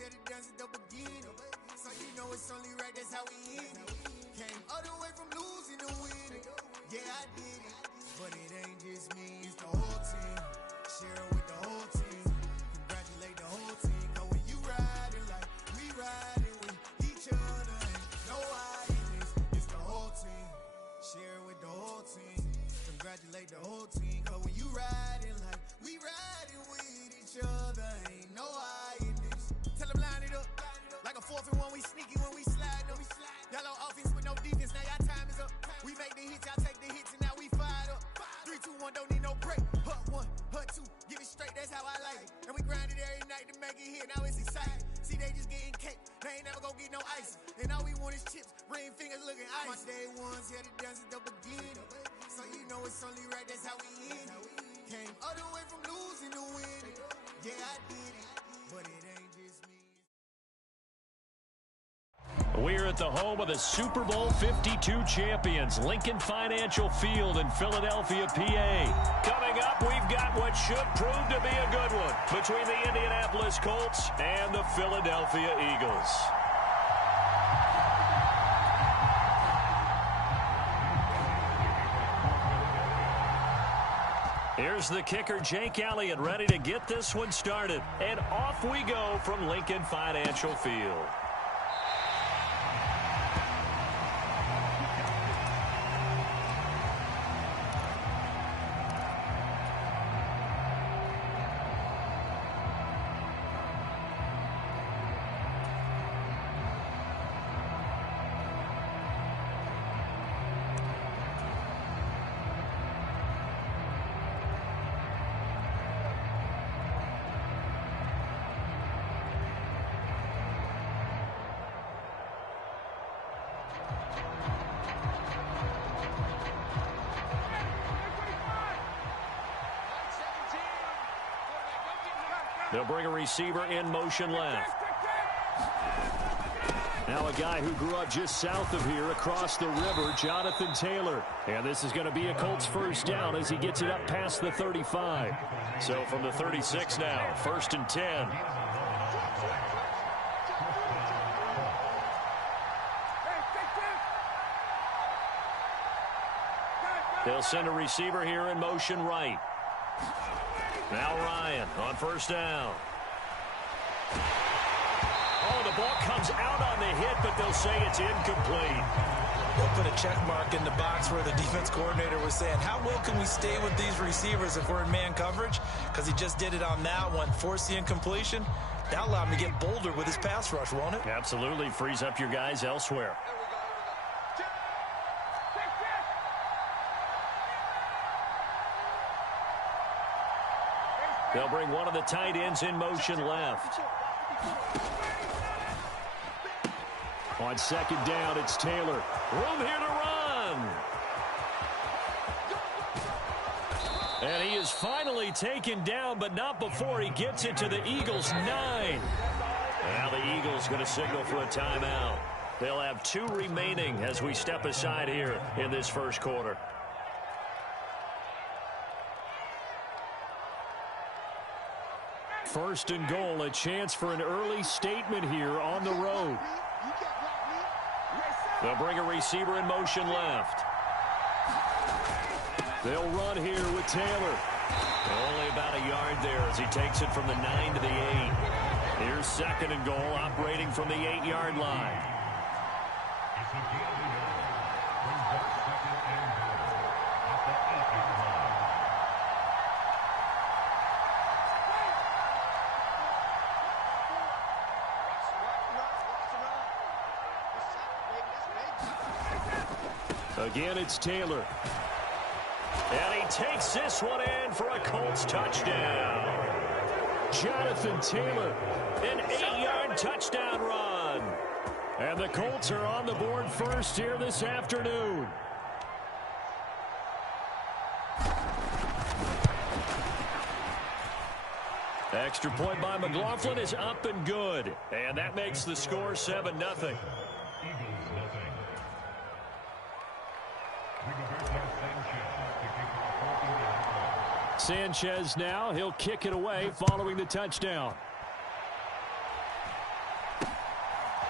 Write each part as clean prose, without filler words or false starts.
here to dance at the beginning. So you know it's only right, that's how we end it. Came all the way from losing to winning. Yeah, I did it. But it ain't just me, it's the whole team. Share it with the whole team. Congratulate the whole team. Cause when you riding like we riding with each other, ain't no hiding this. It's the whole team. Share it with the whole team. Congratulate the whole team. Cause when you riding like we riding with each other, ain't no hiding this. Tell them line it up. Like a 4th and 1, we sneaky when we slide them. Yellow offense with no defense, now y'all time is up. We make the hits, y'all take the hits, and now we fired up. 3, 2, 1, don't need no break. Hut 1, hut 2, give it straight, that's how I like it. And we grind it every night to make it hit, now it's exciting. See, they just getting cake, they ain't never gonna get no ice. And all we want is chips, ring fingers looking ice. My day ones here to dance at the beginning. So you know it's only right, that's how we end it. Came all the way from losing to winning. Yeah, I did it, but it ain't just me. We're at the home of the Super Bowl 52 champions, Lincoln Financial Field in Philadelphia, PA. Coming up, we've got what should prove to be a good one between the Indianapolis Colts and the Philadelphia Eagles. Here's the kicker, Jake Elliott, ready to get this one started. And off we go from Lincoln Financial Field. They'll bring a receiver in motion left. Now a guy who grew up just south of here across the river, Jonathan Taylor. And this is going to be a Colts first down as he gets it up past the 35. So from the 36 now, 1st and 10. They'll send a receiver here in motion right. Now Ryan on 1st down. Oh, the ball comes out on the hit, but they'll say it's incomplete. They'll put a check mark in the box where the defense coordinator was saying, how well can we stay with these receivers if we're in man coverage? Because he just did it on that one, forced the incompletion. That'll allow him to get bolder with his pass rush, won't it? Absolutely, frees up your guys elsewhere. They'll bring one of the tight ends in motion left. On 2nd down, it's Taylor. Room here to run. And he is finally taken down, but not before he gets it to the Eagles' 9. Now the Eagles going to signal for a timeout. They'll have 2 remaining as we step aside here in this first quarter. First and goal, a chance for an early statement here on the road. They'll bring a receiver in motion left. They'll run here with Taylor. Only about a yard there as he takes it from the 9 to the 8. Here's 2nd and goal, operating from the 8-yard line. Again, it's Taylor. And he takes this one in for a Colts touchdown. Jonathan Taylor, an 8-yard touchdown run. And the Colts are on the board first here this afternoon. Extra point by McLaughlin is up and good. And that makes the score 7-0. Sanchez now, he'll kick it away following the touchdown.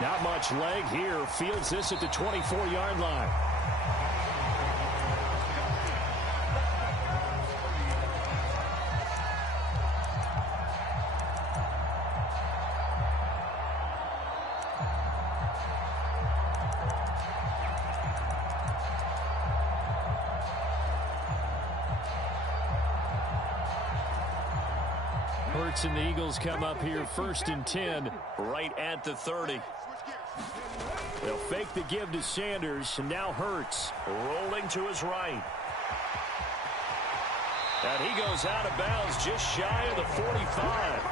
Not much leg here. Fields this at the 24-yard line. Hurts and the Eagles come up here 1st and 10 right at the 30. They'll fake the give to Sanders, and now Hurts rolling to his right. And he goes out of bounds just shy of the 45.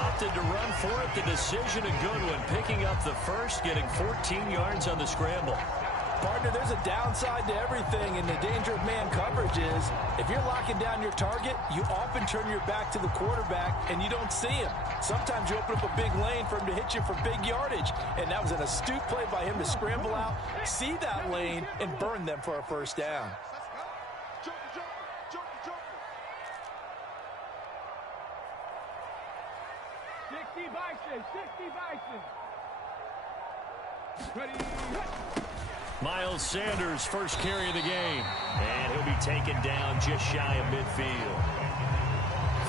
Opted to run for it. The decision a good one. Picking up the first, getting 14 yards on the scramble. Partner, there's a downside to everything, and the danger of man coverage is if you're locking down your target, you often turn your back to the quarterback, and you don't see him. Sometimes you open up a big lane for him to hit you for big yardage, and that was an astute play by him to scramble out, see that lane, and burn them for a first down. Miles Sanders, first carry of the game. And he'll be taken down just shy of midfield.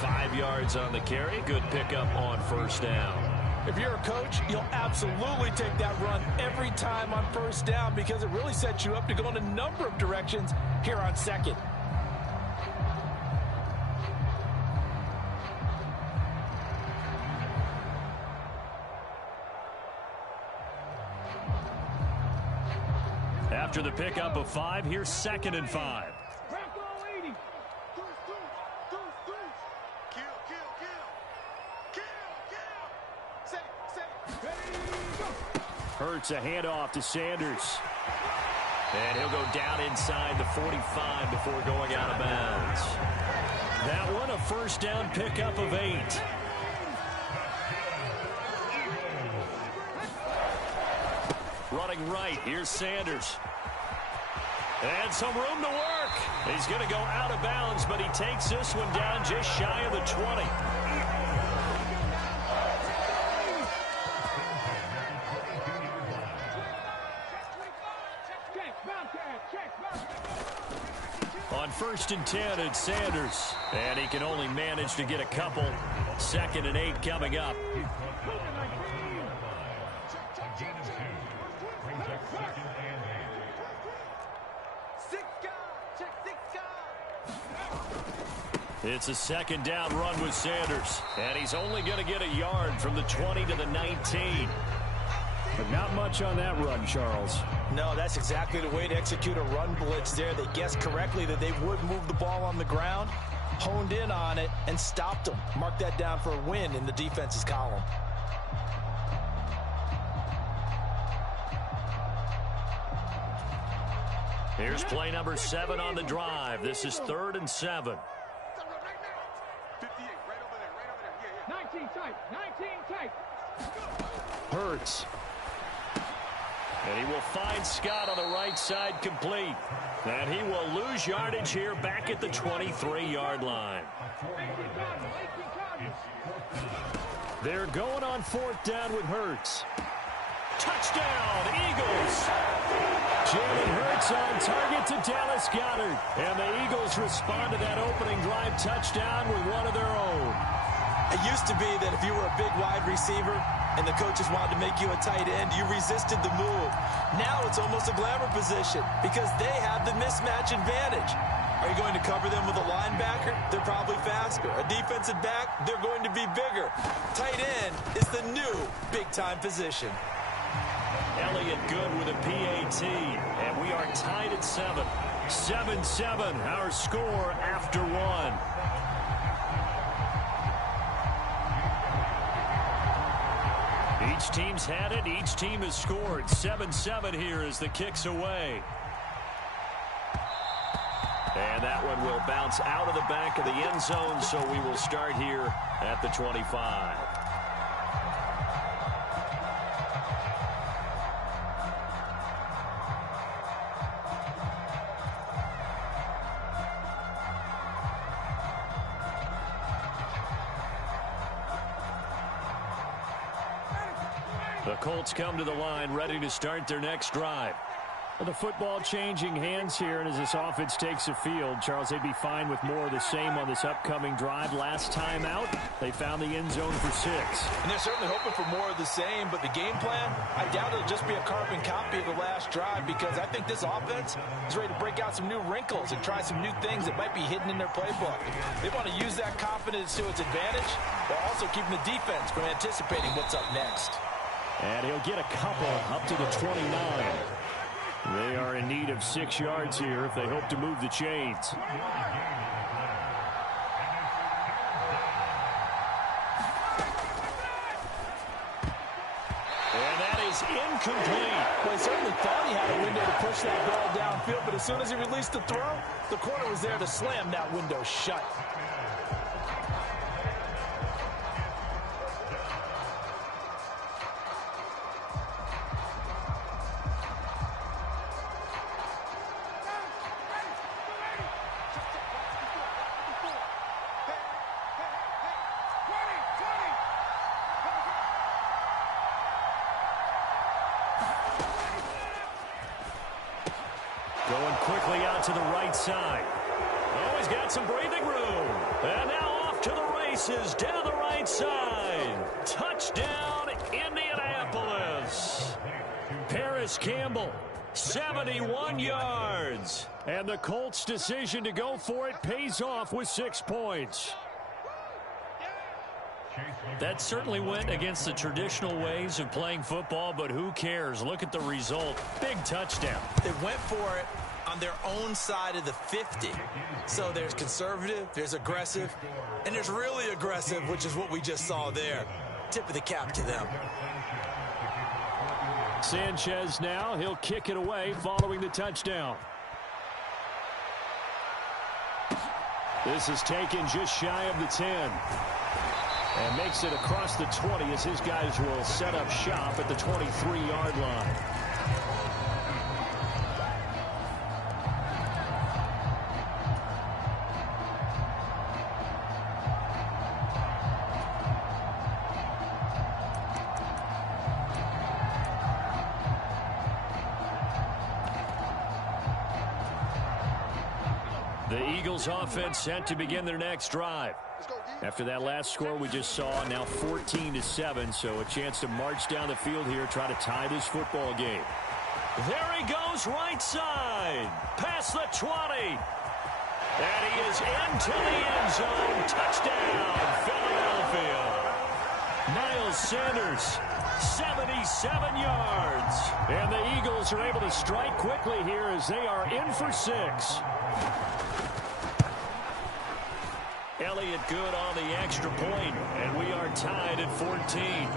5 yards on the carry. Good pickup on first down. If you're a coach, you'll absolutely take that run every time on first down because it really sets you up to go in a number of directions here on second. After the pickup of 5, here's 2nd and 5. Hurts a handoff to Sanders. And he'll go down inside the 45 before going out of bounds. That one a first down pickup of 8. Running right, here's Sanders. And some room to work. He's going to go out of bounds, but he takes this one down just shy of the 20. On 1st and 10, it's Sanders. And he can only manage to get a couple. 2nd and 8 coming up. It's a 2nd down run with Sanders. And he's only going to get a yard from the 20 to the 19. But not much on that run, Charles. No, that's exactly the way to execute a run blitz there. They guessed correctly that they would move the ball on the ground, honed in on it, and stopped them. Mark that down for a win in the defense's column. Here's play number 7 on the drive. This is 3rd and 7. 19 tight. Hurts. And he will find Scott on the right side complete. And he will lose yardage here back at the 23-yard line. They're going on 4th down with Hurts. Touchdown, Eagles! Jalen Hurts on target to Dallas Goedert. And the Eagles respond to that opening drive touchdown with one of their own. It used to be that if you were a big wide receiver and the coaches wanted to make you a tight end, you resisted the move. Now it's almost a glamour position because they have the mismatch advantage. Are you going to cover them with a linebacker? They're probably faster. A defensive back? They're going to be bigger. Tight end is the new big-time position. Elliott good with a PAT, and we are tied at 7. 7-7, our score after 1. Each team's had it. Each team has scored. 7-7 here as the kick's away. And that one will bounce out of the back of the end zone, so we will start here at the 25. The Colts come to the line, ready to start their next drive. Well, the football changing hands here, and as this offense takes the field, Charles, they'd be fine with more of the same on this upcoming drive. Last time out, they found the end zone for 6. And they're certainly hoping for more of the same, but the game plan, I doubt it'll just be a carbon copy of the last drive, because I think this offense is ready to break out some new wrinkles and try some new things that might be hidden in their playbook. They want to use that confidence to its advantage, while also keeping the defense from anticipating what's up next. And he'll get a couple up to the 29. They are in need of 6 yards here if they hope to move the chains. And that is incomplete. Well, he certainly thought he had a window to push that ball downfield, but as soon as he released the throw, the corner was there to slam that window shut. Going quickly out to the right side. Oh, he's got some breathing room. And now off to the races down the right side. Touchdown, Indianapolis. Paris Campbell, 71 yards. And the Colts' decision to go for it pays off with 6 points. That certainly went against the traditional ways of playing football, but who cares? Look at the result. Big touchdown. They went for it on their own side of the 50. So there's conservative, there's aggressive, and there's really aggressive, which is what we just saw there. Tip of the cap to them. Sanchez now, he'll kick it away following the touchdown. This is taken just shy of the 10. And makes it across the 20 as his guys will set up shop at the 23-yard line. The Eagles offense set to begin their next drive. After that last score we just saw, now 14-7, so a chance to march down the field here, try to tie this football game. There he goes right side. Past the 20. And he is into the end zone. Touchdown, Philadelphia. Miles Sanders, 77 yards. And the Eagles are able to strike quickly here as they are in for 6. Elliott good on the extra point, and we are tied at 14.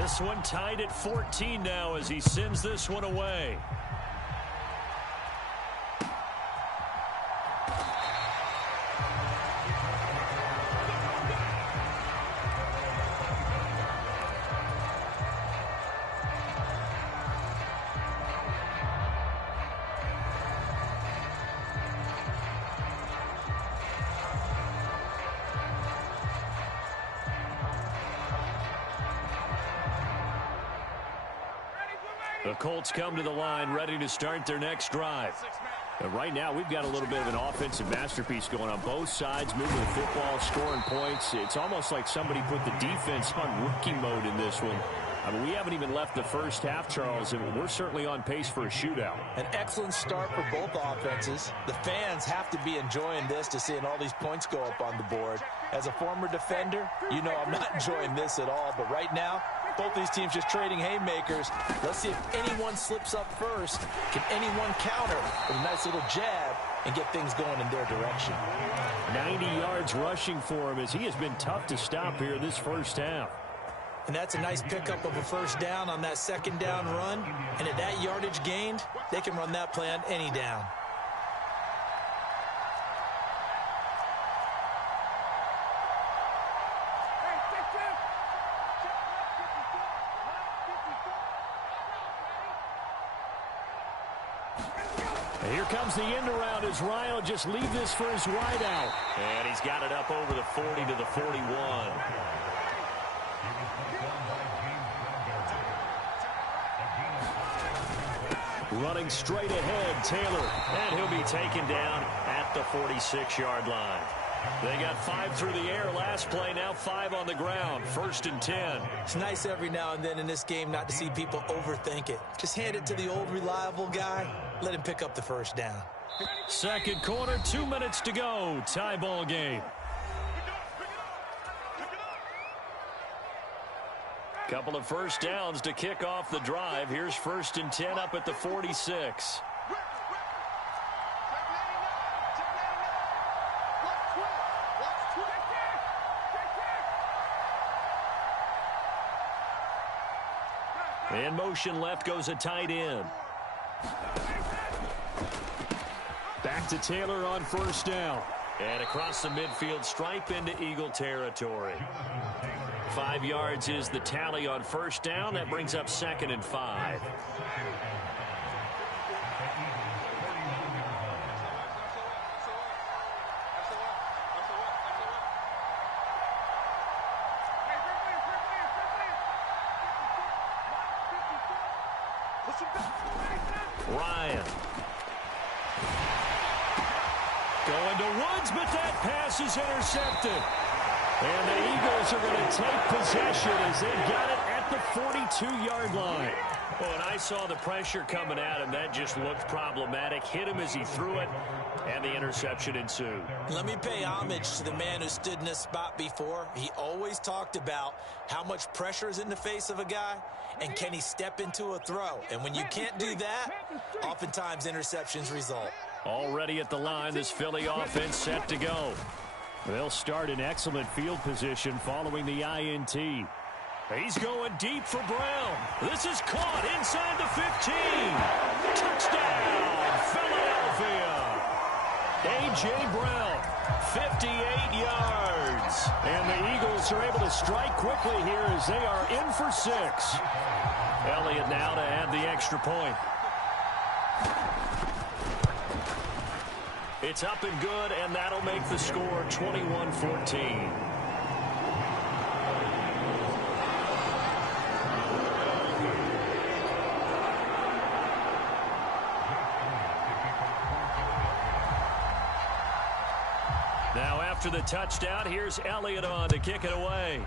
This one tied at 14 now as he sends this one away. The Colts come to the line ready to start their next drive. And right now we've got a little bit of an offensive masterpiece going on both sides, moving the football, scoring points. It's almost like somebody put the defense on rookie mode in this one. I mean, we haven't even left the first half, Charles, and we're certainly on pace for a shootout. An excellent start for both offenses. The fans have to be enjoying this to seeing all these points go up on the board. As a former defender, you know I'm not enjoying this at all. But right now, both these teams just trading haymakers. Let's see if anyone slips up first. Can anyone counter with a nice little jab and get things going in their direction? 90 yards rushing for him as he has been tough to stop here this first half. And that's a nice pickup of a first down on that second down run. And at that yardage gained, they can run that play on any down. Here comes the end around as Ryan will just leave this for his wide out. And he's got it up over the 40 to the 41. Running straight ahead, Taylor. And he'll be taken down at the 46-yard line. They got 5 through the air last play, now 5 on the ground. 1st and 10. It's nice every now and then in this game not to see people overthink it. Just hand it to the old reliable guy. Let him pick up the first down. Second quarter, 2 minutes to go. Tie ball game. Couple of first downs to kick off the drive. Here's 1st and 10 up at the 46. In motion left goes a tight end. Back to Taylor on 1st down. And across the midfield stripe into Eagle territory. 5 yards is the tally on 1st down. That brings up 2nd and 5. Ryan. Going to Woods, but that pass is intercepted. And the Eagles are going to take possession as they've got it at the 42-yard line. Well, and I saw the pressure coming at him. That just looked problematic. Hit him as he threw it, and the interception ensued. Let me pay homage to the man who stood in this spot before. He always talked about how much pressure is in the face of a guy, and can he step into a throw. And when you can't do that, oftentimes interceptions result. Already at the line, this Philly offense set to go. They'll start in excellent field position following the INT. He's going deep for Brown. This is caught inside the 15. Touchdown, Philadelphia. A.J. Brown, 58 yards. And the Eagles are able to strike quickly here as they are in for 6. Elliott now to add the extra point. It's up and good, and that'll make the score 21-14. Now after the touchdown, here's Elliott on to kick it away.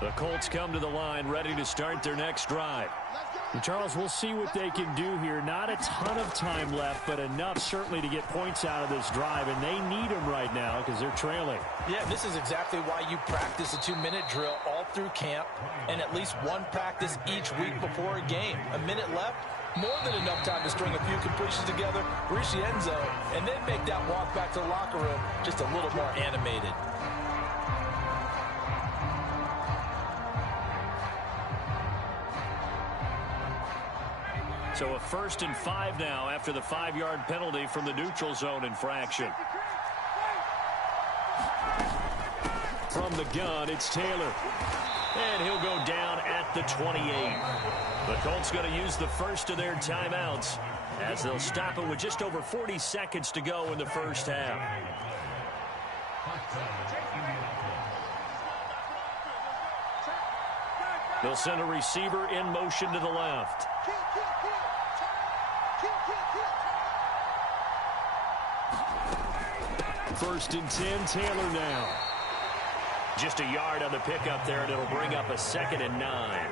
The Colts come to the line, ready to start their next drive. And Charles, we'll see what they can do here. Not a ton of time left, but enough certainly to get points out of this drive, and they need them right now because they're trailing. Yeah, this is exactly why you practice a 2-minute drill all through camp and at least one practice each week before a game. A minute left, more than enough time to string a few completions together, reach the end zone, and then make that walk back to the locker room just a little more animated. So a 1st and 5 now after the 5-yard penalty from the neutral zone infraction. From the gun, it's Taylor. And he'll go down at the 28. The Colts going to use the first of their timeouts as they'll stop it with just over 40 seconds to go in the first half. They'll send a receiver in motion to the left. 1st and 10, Taylor now. Just a yard on the pickup there, and it'll bring up a 2nd and 9.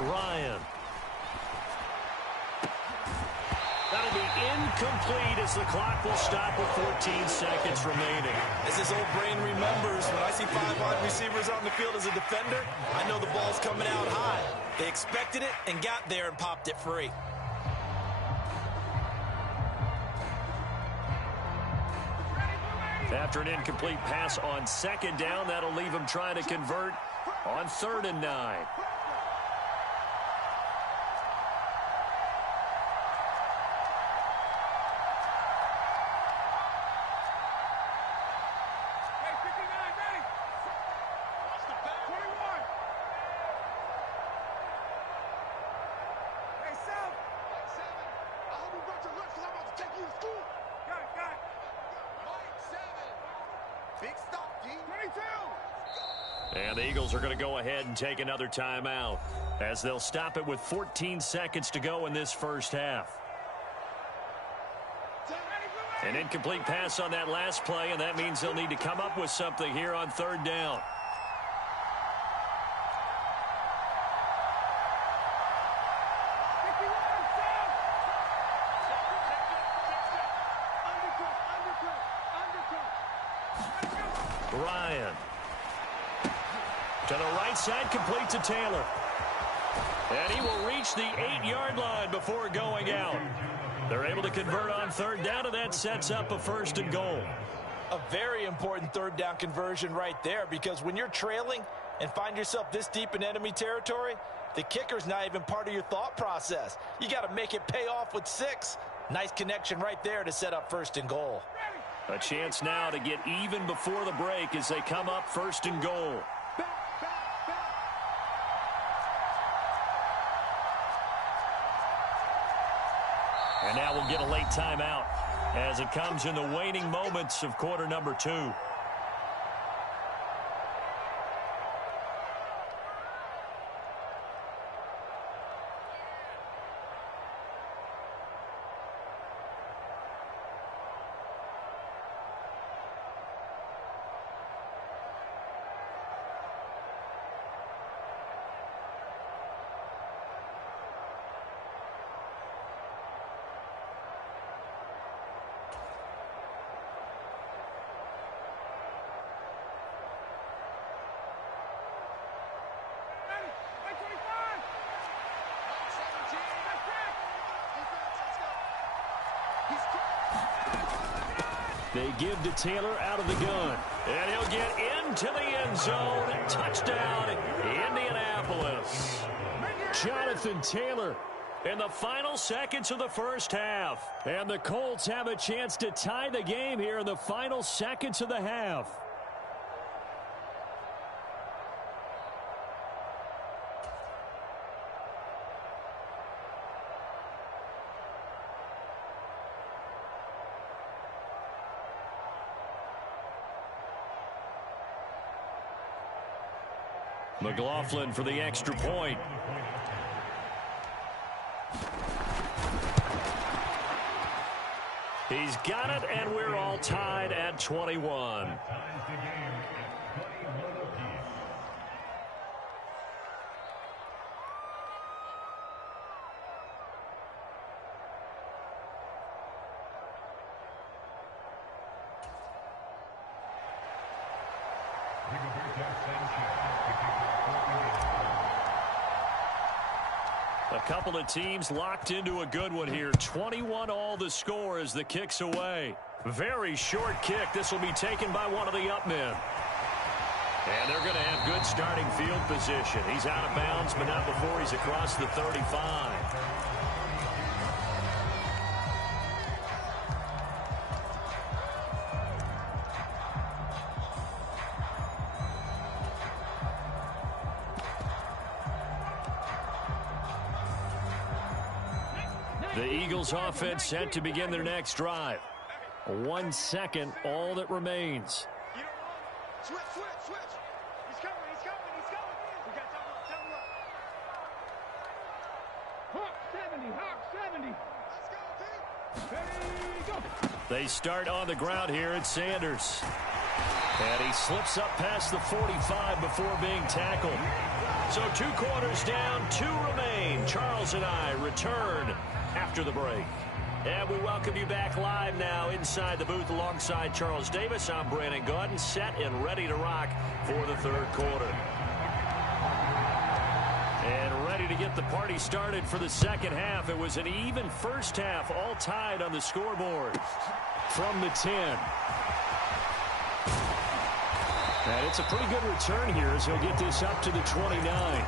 Ryan. That'll be incomplete as the clock will stop with 14 seconds remaining. As his old brain remembers, when I see 5 wide receivers on the field as a defender, I know the ball's coming out high. They expected it and got there and popped it free. After an incomplete pass on second down, that'll leave him trying to convert on 3rd and 9. And the Eagles are going to go ahead and take another timeout as they'll stop it with 14 seconds to go in this first half. An incomplete pass on that last play, and that means they'll need to come up with something here on 3rd down. Ryan. To the right side, complete to Taylor. And he will reach the 8-yard line before going out. They're able to convert on 3rd down, and that sets up a 1st and goal. A very important 3rd down conversion right there, because when you're trailing and find yourself this deep in enemy territory, the kicker's not even part of your thought process. You got to make it pay off with 6. Nice connection right there to set up 1st and goal. A chance now to get even before the break as they come up 1st and goal. And now we'll get a late timeout as it comes in the waning moments of quarter number 2. They give to Taylor out of the gun. And he'll get into the end zone. Touchdown, Indianapolis. Jonathan Taylor in the final seconds of the first half. And the Colts have a chance to tie the game here in the final seconds of the half. McLaughlin for the extra point. He's got it, and we're all tied at 21. A couple of teams locked into a good one here. 21 all the score as the kick's away. Very short kick. This will be taken by one of the up men. And they're going to have good starting field position. He's out of bounds, but not before he's across the 35. The Eagles offense set to begin their next drive. 1 second, all that remains. Switch. He's coming. We got double up. Hawk 70. Let's go, team. Ready, go. They start on the ground here at Sanders. And he slips up past the 45 before being tackled. So 2 quarters down, 2 remain. Charles and I return after the break. And we welcome you back live now inside the booth alongside Charles Davis. I'm Brandon Gaudin, set and ready to rock for the third quarter. And ready to get the party started for the second half. It was an even first half, all tied on the scoreboard. From the 10. And it's a pretty good return here as he'll get this up to the 29.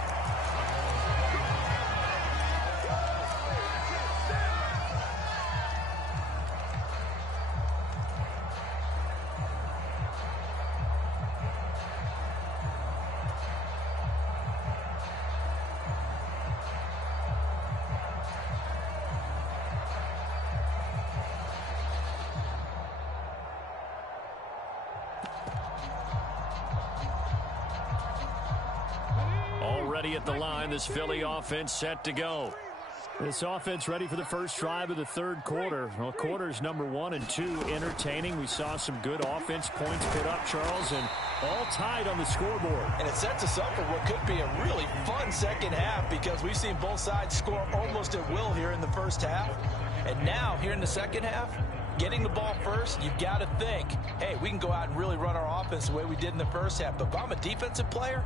Already at the line, this Philly offense set to go. This offense ready for the first drive of the third quarter. Well, quarters number 1 and 2 entertaining. We saw some good offense points put up, Charles, and all tied on the scoreboard. And it sets us up for what could be a really fun second half because we've seen both sides score almost at will here in the first half. And now, here in the second half, getting the ball first, you've got to think, hey, we can go out and really run our offense the way we did in the first half. But if I'm a defensive player,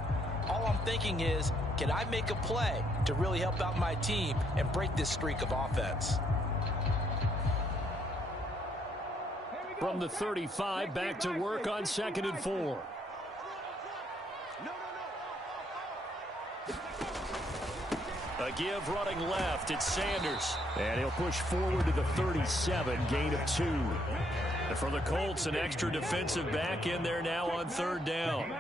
all I'm thinking is, can I make a play to really help out my team and break this streak of offense? From the 35, back to work on 2nd and 4. A give running left, it's Sanders. And he'll push forward to the 37, gain of 2. And for the Colts, an extra defensive back in there now on 3rd down.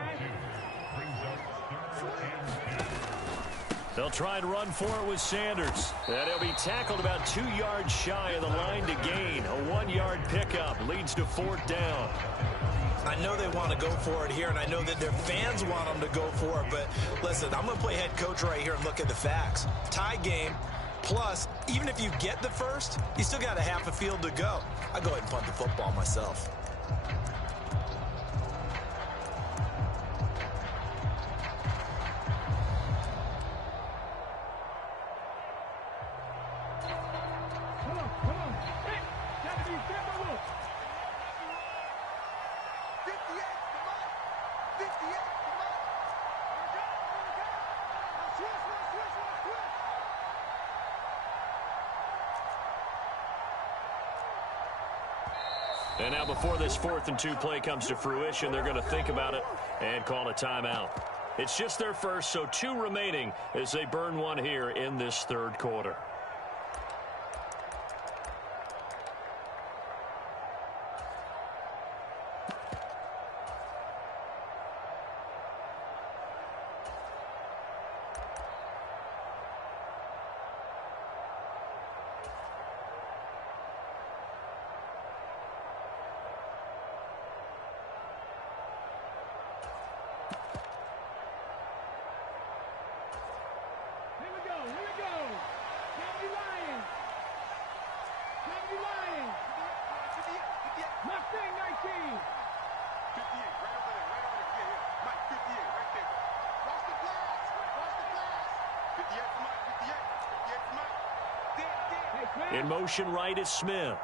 They'll try and run for it with Sanders. And he'll be tackled about 2 yards shy of the line to gain. A 1-yard pickup leads to 4th down. I know they want to go for it here, and I know that their fans want them to go for it. But listen, I'm going to play head coach right here and look at the facts. Tie game, plus, even if you get the first, you still got a half a field to go. I'll go ahead and punt the football myself. And now before this 4th and 2 play comes to fruition, they're going to think about it and call a timeout. It's just their first, so 2 remaining as they burn one here in this third quarter. In motion right is Smith.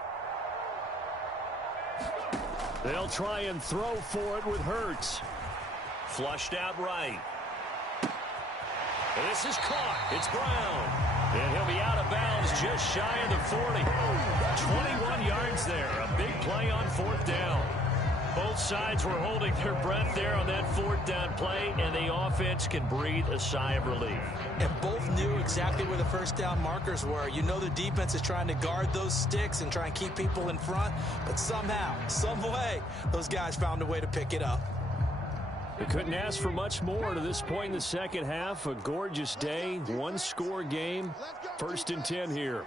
They'll try and throw for it with Hurts. Flushed out right. And this is caught. It's Brown. And he'll be out of bounds just shy of the 40. 21 yards there. A big play on 4th down. Both sides were holding their breath there on that 4th down play, and the offense can breathe a sigh of relief. And both knew exactly where the first down markers were. You know the defense is trying to guard those sticks and try and keep people in front, but somehow, some way, those guys found a way to pick it up. They couldn't ask for much more to this point in the second half. A gorgeous day, 1-score game. 1st and 10 here.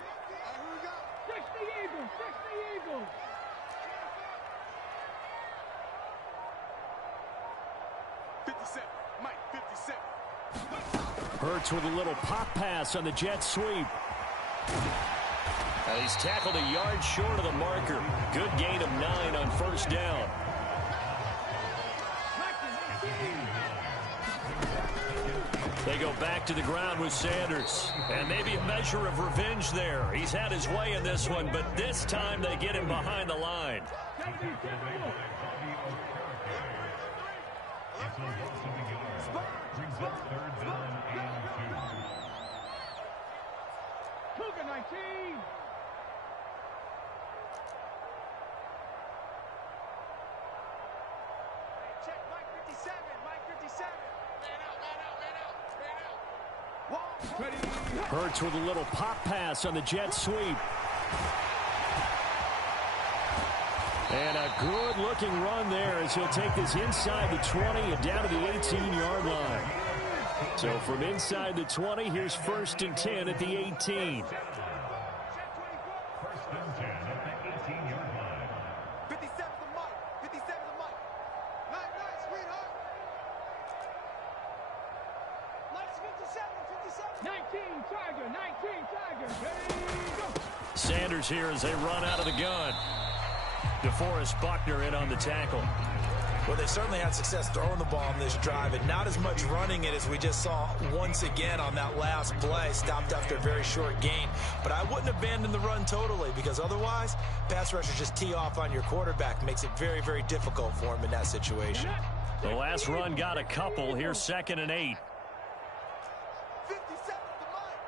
Hurts with a little pop pass on the jet sweep. And he's tackled a yard short of the marker. Good gain of 9 on 1st down. They go back to the ground with Sanders. And maybe a measure of revenge there. He's had his way in this one, but this time they get him behind the line. Cougar 19. Check Mike 57, Mike 57. Man out, man out, man out, man out. Hurts with a little pop pass on the jet sweep. And a good-looking run there as he'll take this inside the 20 and down to the 18-yard line. So from inside the 20, here's 1st and 10 at the 18. First and 10 at the 18-yard line. 57's the Mike, 57's the Mike. Nice, nice, sweetheart. Mike's 57, 57. 19 Tiger, 19 Tiger. Ready, go. Sanders here as they run out of the gun. DeForest Buckner in on the tackle. Well, they certainly had success throwing the ball in this drive, and not as much running it as we just saw once again on that last play. Stopped after a very short gain. But I wouldn't abandon the run totally, because otherwise, pass rushers just tee off on your quarterback. Makes it very, very difficult for him in that situation. The last run got a couple. Here's 2nd and 8. 57's the Mike,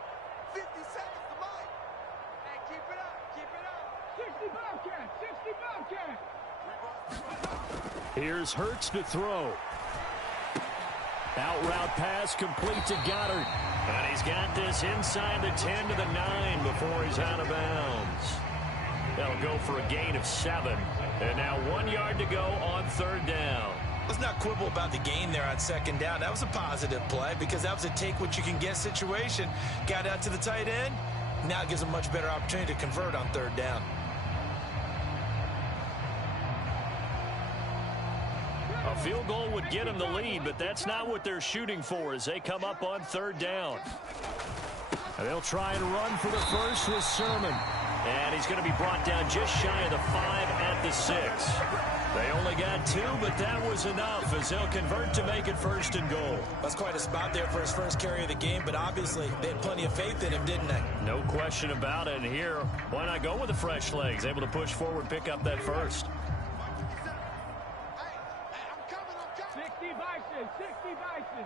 57's the Mike. Hey, keep it up, keep it up. 60 Bobcat, 60 Bobcat. Here's Hurts to throw. Out route pass complete to Goddard. And he's got this inside the 10 to the 9 before he's out of bounds. That'll go for a gain of 7. And now 1 yard to go on 3rd down. Let's not quibble about the gain there on 2nd down. That was a positive play because that was a take-what-you-can-get situation. Got out to the tight end. Now it gives a much better opportunity to convert on 3rd down. A field goal would get them the lead, but that's not what they're shooting for as they come up on 3rd down. And they'll try and run for the first with Sermon. And he's going to be brought down just shy of the 5 at the 6. They only got 2, but that was enough as they'll convert to make it 1st and goal. That's quite a spot there for his first carry of the game, but obviously they had plenty of faith in him, didn't they? No question about it. And here, why not go with the fresh legs? Able to push forward, pick up that first. 60 Bison, 60 Bison.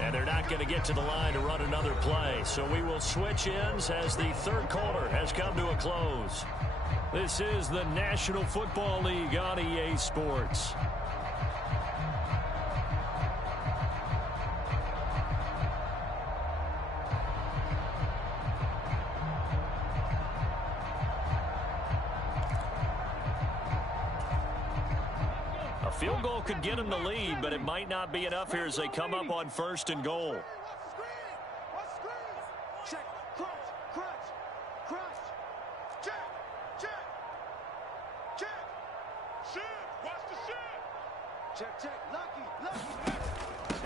And they're not going to get to the line to run another play. So we will switch ends as the 3rd quarter has come to a close. This is the National Football League on EA Sports. A field goal could get them the lead, but it might not be enough here as they come up on 1st and goal. Check, crunch, crunch, crunch. Check, check, check. Shit, watch the shit. Check, check, lucky, lucky.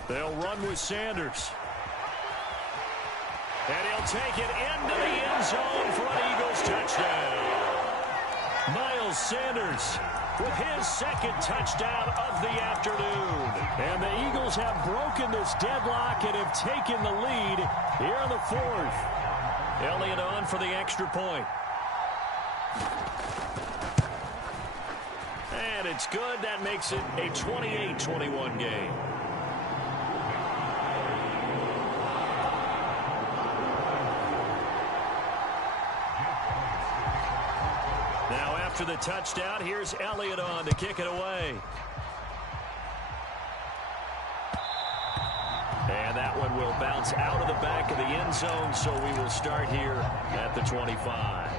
They'll run with Sanders. And he'll take it into the end zone for an Eagles touchdown. Miles Sanders with his 2nd touchdown of the afternoon. And the Eagles have broken this deadlock and have taken the lead here in the 4th. Elliott on for the extra point. And it's good. That makes it a 28-21 game. Now after the touchdown, here's Elliott on to kick it away. And that one will bounce out of the back of the end zone, so we will start here at the 25.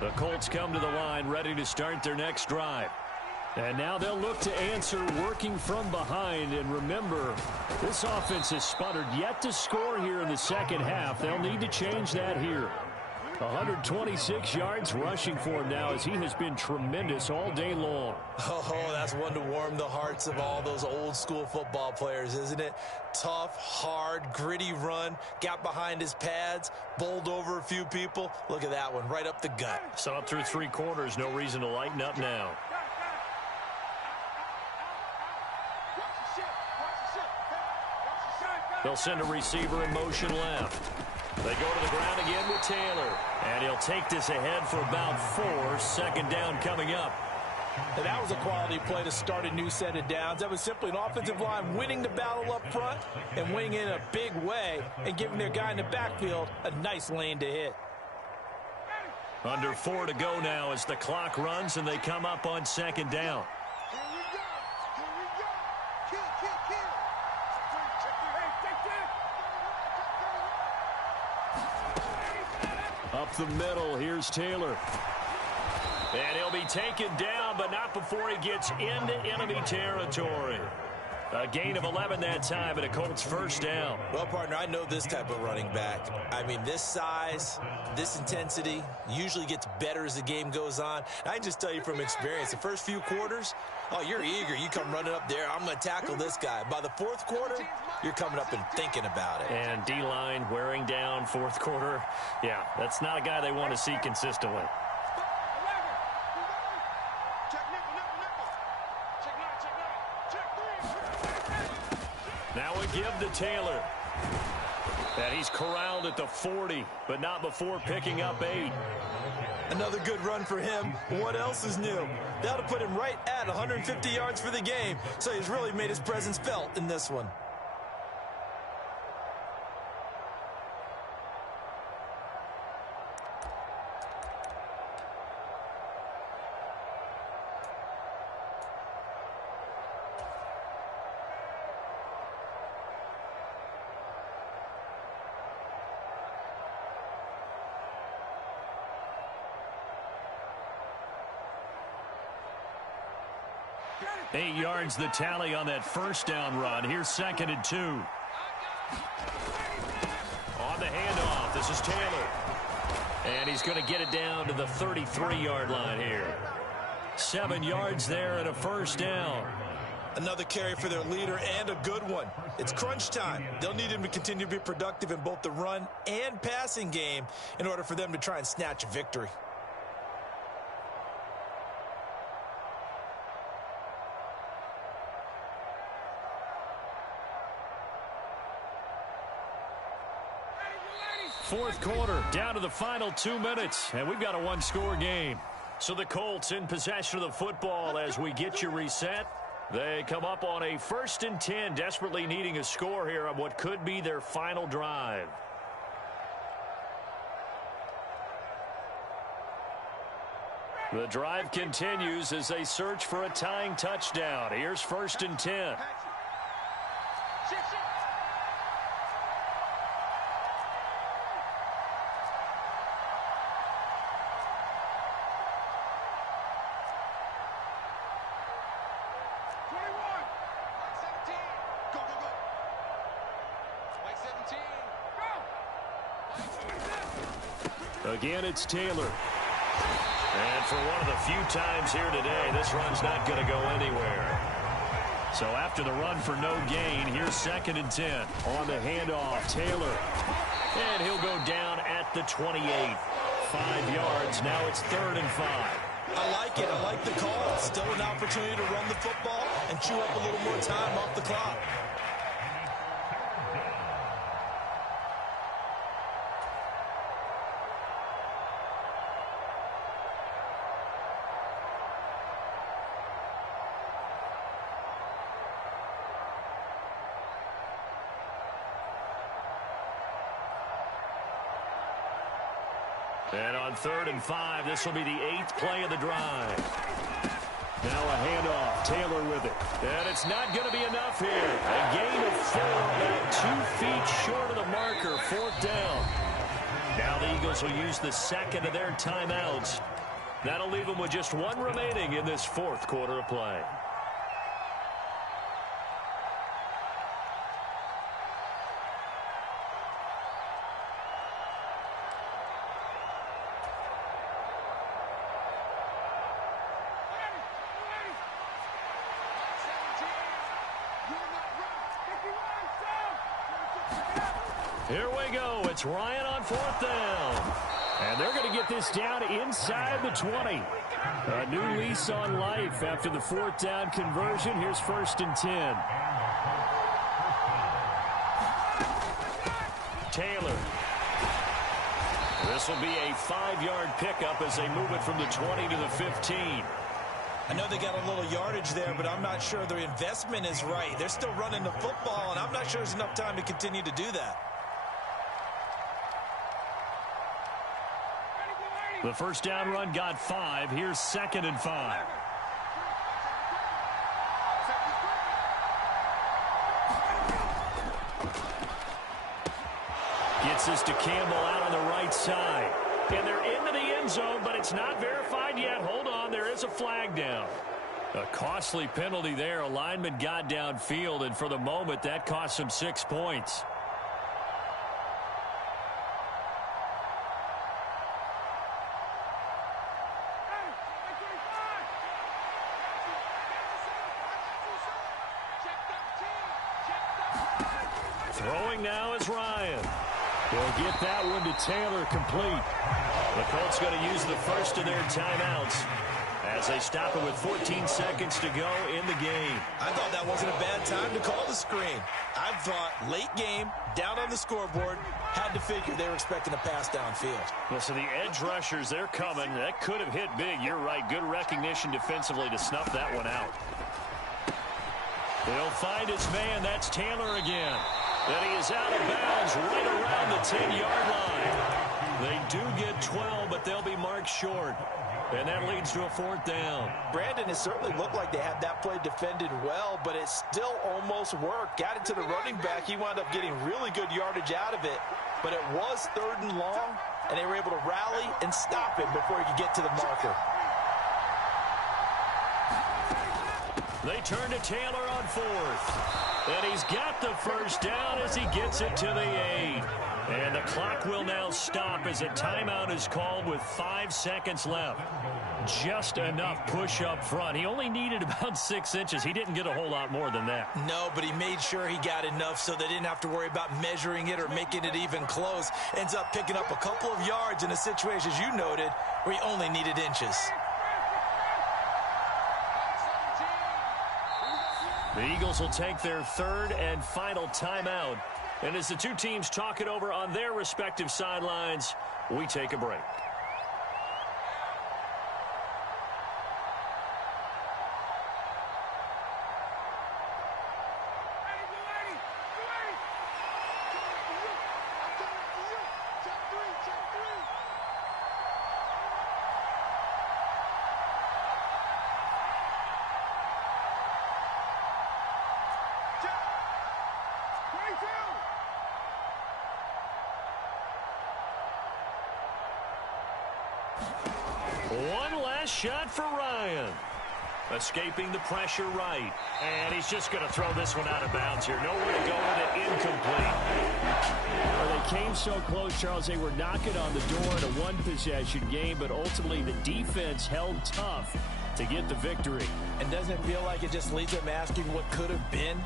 The Colts come to the line, ready to start their next drive. And now they'll look to answer working from behind. And remember, this offense has sputtered yet to score here in the 2nd half. They'll need to change that here. 126 yards rushing for him now as he has been tremendous all day long. Oh, that's one to warm the hearts of all those old school football players, isn't it? Tough, hard, gritty run, got behind his pads, bowled over a few people. Look at that one, right up the gut. So up through 3 quarters, no reason to lighten up now. They'll send a receiver in motion left. They go to the ground again with Taylor. And he'll take this ahead for about 4. 2nd down coming up. And that was a quality play to start a new set of downs. That was simply an offensive line winning the battle up front and winning in a big way and giving their guy in the backfield a nice lane to hit. Under 4 to go now as the clock runs and they come up on 2nd down. Up the middle, here's Taylor. And he'll be taken down, but not before he gets into enemy territory. A gain of 11 that time, and a Colts 1st down. Well, partner, I know this type of running back. I mean, this size, this intensity usually gets better as the game goes on. I can just tell you from experience, the first few quarters, oh, you're eager. You come running up there, I'm going to tackle this guy. By the 4th quarter, you're coming up and thinking about it. And D-line wearing down 4th quarter. Yeah, that's not a guy they want to see consistently. Now we give to Taylor. And he's corralled at the 40, but not before picking up 8. Another good run for him. What else is new? That'll put him right at 150 yards for the game, so he's really made his presence felt in this one. Eight yards the tally on that 1st down run. Here's 2nd and 2. On the handoff, this is Taylor. And he's going to get it down to the 33-yard line here. 7 yards there and a 1st down. Another carry for their leader and a good one. It's crunch time. They'll need him to continue to be productive in both the run and passing game in order for them to try and snatch a victory. Fourth quarter, down to the final 2 minutes, and we've got a 1-score game. So the Colts in possession of the football as we get you reset. They come up on a 1st and 10, desperately needing a score here on what could be their final drive. The drive continues as they search for a tying touchdown. Here's 1st and 10. Again, it's Taylor. And for one of the few times here today, this run's not going to go anywhere. So after the run for no gain, here's 2nd and 10. On the handoff, Taylor. And he'll go down at the 28. 5 yards. Now it's 3rd and 5. I like it. I like the call. Still an opportunity to run the football and chew up a little more time off the clock. And on 3rd and 5, this will be the 8th play of the drive. Now a handoff, Taylor with it. And it's not going to be enough here. A gain of 4, about 2 feet short of the marker, 4th down. Now the Eagles will use the 2nd of their timeouts. That'll leave them with just 1 remaining in this 4th quarter of play. Here we go. It's Ryan on 4th down. And they're going to get this down inside the 20. A new lease on life after the 4th down conversion. Here's 1st and 10. Taylor. This will be a 5-yard pickup as they move it from the 20 to the 15. I know they got a little yardage there, but I'm not sure their investment is right. They're still running the football, and I'm not sure there's enough time to continue to do that. The first down run got 5. Here's 2nd and 5. Gets this to Campbell out on the right side. And they're into the end zone, but it's not verified yet. Hold on, there is a flag down. A costly penalty there. A lineman got downfield, and for the moment, that cost him 6 points. Throwing now is Ryan. They'll get that one to Taylor complete. The Colts going to use the first of their timeouts as they stop it with 14 seconds to go in the game. I thought that wasn't a bad time to call the screen. I thought late game, down on the scoreboard, had to figure they were expecting a pass downfield. Well, so the edge rushers, they're coming. That could have hit big. You're right. Good recognition defensively to snuff that one out. They'll find his man. That's Taylor again. And he is out of bounds right around the 10-yard line. They do get 12, but they'll be marked short. And that leads to a 4th down. Brandon, it certainly looked like they had that play defended well, but it still almost worked. Got it to the running back. He wound up getting really good yardage out of it. But it was 3rd and long, and they were able to rally and stop him before he could get to the marker. They turn to Taylor on 4th. And he's got the first down as he gets it to the 8. And the clock will now stop as a timeout is called with 5 seconds left. Just enough push up front. He only needed about 6 inches. He didn't get a whole lot more than that. No, but he made sure he got enough so they didn't have to worry about measuring it or making it even close. Ends up picking up a couple of yards in a situation, as you noted, where he only needed inches. The Eagles will take their 3rd and final timeout. And as the two teams talk it over on their respective sidelines, we take a break. One last shot for Ryan. Escaping the pressure right. And he's just going to throw this one out of bounds here. Nowhere to go with it. Incomplete. Well, they came so close, Charles. They were knocking on the door in a one-possession game, but ultimately the defense held tough to get the victory. And doesn't it feel like it just leaves them asking what could have been?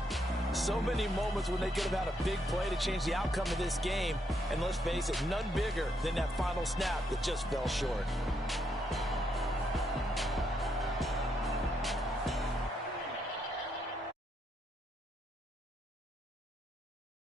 So many moments when they could have had a big play to change the outcome of this game. And let's face it, none bigger than that final snap that just fell short.